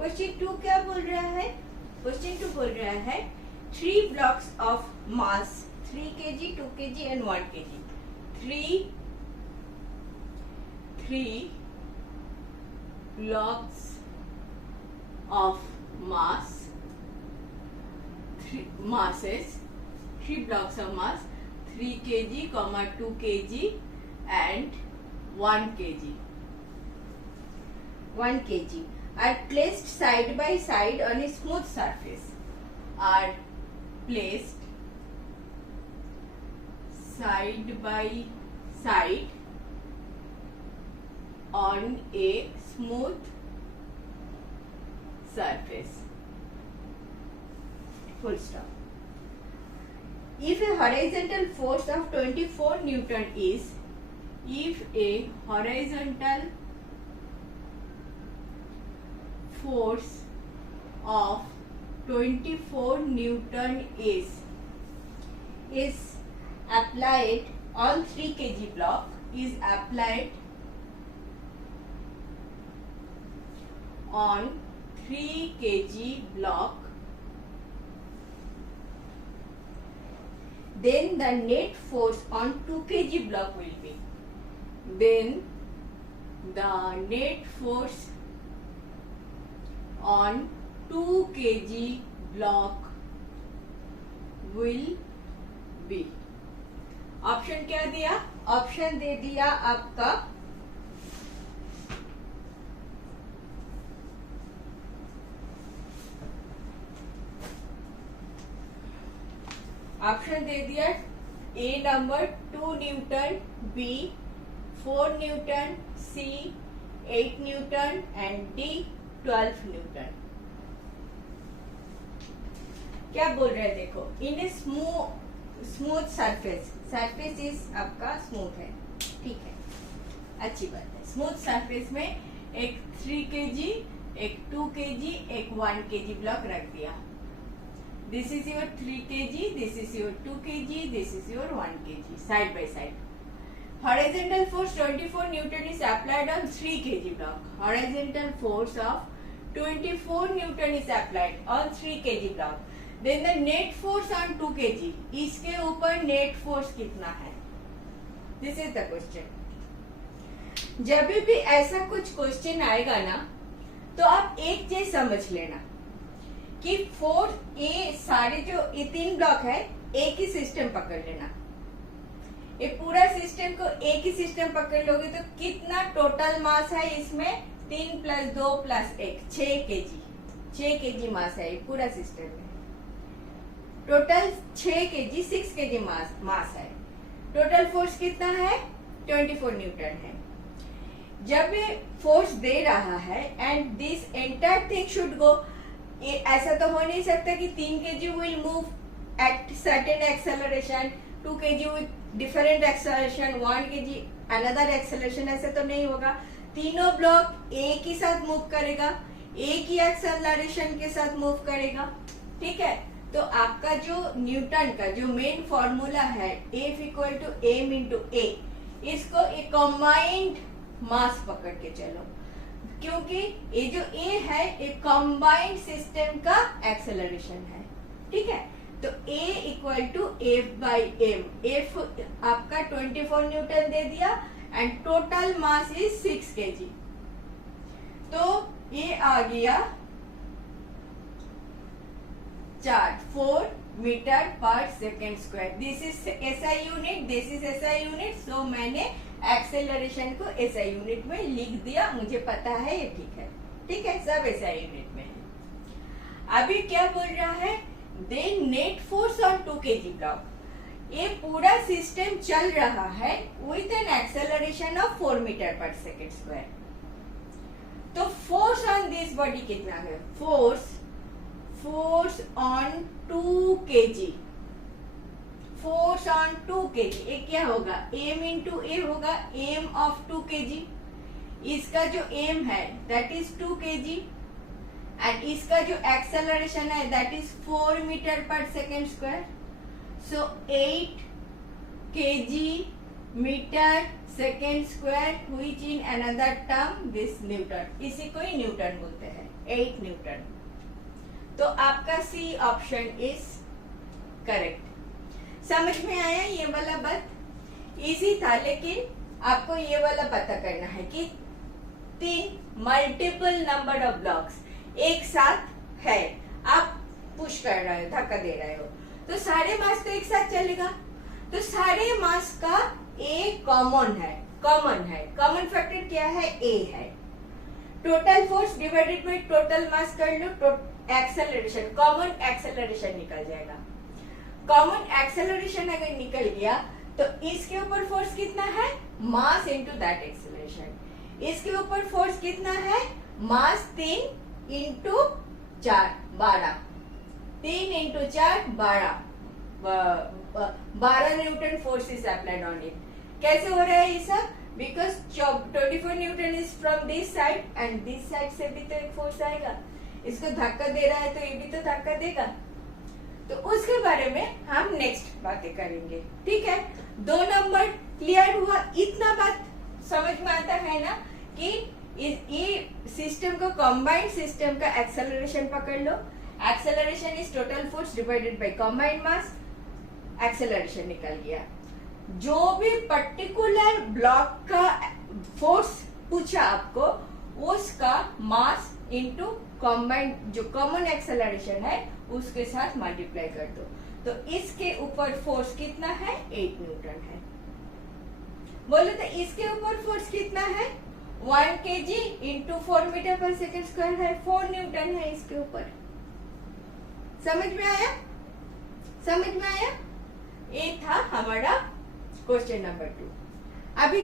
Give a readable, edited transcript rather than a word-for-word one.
Question 2 क्या बोल रहा है? क्वेश्चन 2 बोल रहा है 3 blocks of mass 3 kg, 2 kg and 1 kg. 3 blocks of mass, 3 blocks of mass 3 kg, 2 kg and 1 kg. 1 kg are placed side by side on a smooth surface. Are placed side by side on a smooth surface. Full stop. If a horizontal force of 24 Newton is, if a horizontal force of 24 Newton is applied on 3 kg block, is applied on 3 kg block, then the net force on 2 kg block will be, then the net force on 2 kg block will be. Option क्या दिया? Option दे दिया आपका option दे दिया A number 2 newton, B 4 newton, C 8 newton and D 12 newton. क्या बोल रहे हैं देखो, in a smooth surface, surface is आपका स्मूथ है, ठीक है, अच्छी बात है. स्मूथ सरफेस में एक 3 kg, एक 2 kg, एक 1 kg ब्लॉक रख दिया. This is your 3 kg, this is your 2 kg, this is your 1 kg, side by side. Horizontal force 24 Newton is applied on 3 kg block. Horizontal force of 24 Newton is applied on 3 kg block. Then the net force on 2 kg. इसके ऊपर net force कितना है? This is the question. जब भी ऐसा कुछ question आएगा ना, तो आप एक चीज समझ लेना कि फोर्स ये सारे जो ये 3 ब्लॉक है, एक ही सिस्टम पकड़ लेना. ये पूरा सिस्टम को एक ही सिस्टम पकड़ लोगे तो कितना टोटल मास है इसमें? 3 + 2 + 1 6 kg. 6 kg मास है ये पूरा सिस्टम में. टोटल 6 kg 6 kg मास है. टोटल फोर्स कितना है? 24 न्यूटन है. जब ये फोर्स दे रहा है and this entire thing should go, ऐसा तो हो नहीं सकता कि 3 kg will move at certain acceleration, 2 kg with different acceleration, 1 kg another acceleration, ऐसे तो नहीं होगा. तीनों ब्लॉक एक ही साथ मूव करेगा, एक ही एक्सेलरेशन के साथ मूव करेगा, ठीक है. तो आपका जो न्यूटन का जो मेन फॉर्मूला है F = m × a, इसको एक कंबाइंड मास पकड़ के चलो, क्योंकि ये जो a है एक कंबाइंड सिस्टम का एक्सेलरेशन है, ठीक है. तो A = F/m. F आपका 24 न्यूटन दे दिया and total mass is 6 kg. तो ये आ गया 4 मीटर पर second square. This is SI unit, this is SI unit. So मैंने एक्सेलरेशन को SI यूनिट में लिख दिया, मुझे पता है ये ठीक है, ठीक है, सब SI यूनिट में है. अभी क्या बोल रहा है? Then net force on 2 kg block. ये पूरा सिस्टम चल रहा है with an acceleration of 4 metre पर सेकेंड स्क्वायर. तो फोर्स ऑन दिस बॉडी कितना है? Force on 2 kg, force on 2 kg. ये क्या होगा? m × a होगा, m of 2 kg. इसका जो m है दैट इज 2 kg एंड इसका जो एक्सेलरेशन है दैट इज 4 मीटर पर second square. So 8 kg metre second square which in another term this Newton, इसी को ही न्यूटन बोलते हैं, 8 न्यूटन। तो आपका सी ऑप्शन इज करेक्ट। समझ में आया ये वाला बात? इजी था, लेकिन आपको ये वाला पता करना है कि 3 मल्टीपल नंबर ऑफ ब्लॉक्स एक साथ है, आप पुश कर रहे हो, धक्का दे रहे हो, तो सारे मास तो एक साथ चलेगा। तो सारे मास का ए कॉमन है, कॉमन फैक्टर क्या है? ए है। Total force divided by total mass कर लो, एक्सेलरेशन, कॉमन एक्सेलरेशन निकल जाएगा। कॉमन एक्सेलरेशन अगर निकल गया तो इसके ऊपर फोर्स कितना है? Mass into that acceleration. इसके ऊपर फोर्स कितना है? मास 3 into 4 12, 3 into 4 12 Newton force is applied on it. कैसे हो रहा है ये सब? Because 24 Newton is from this side and this side से भी तो एक फोर्स आएगा, इसको धक्का दे रहा है तो ये भी तो धक्का देगा। तो उसके बारे में हम नेक्स्ट बातें करेंगे, ठीक है? 2 नंबर क्लियर हुआ, इतना बात समझ में आता है ना कि ये सिस्टम को, कंबाइंड सिस्टम का एक्सेलरेशन पकड़ लो। Acceleration is total force divided by combined mass, acceleration निकल गया। जो भी पर्टिकुलर ब्लॉक का फोर्स पूछा आपको, उसका मास इनटू कंबाइंड जो कॉमन एक्सेलरेशन है उसके साथ मल्टीप्लाई कर दो, तो इसके ऊपर फोर्स कितना है? 8 न्यूटन है। बोलो तो इसके ऊपर फोर्स कितना है? 1 kg इंटू 4 मीटर पर सेकेंड स्क्वायर है, 4 न्यूटन है इसके ऊपर। समझ में आया? समझ में आया? ये था हमारा क्वेश्चन नंबर 2। अभी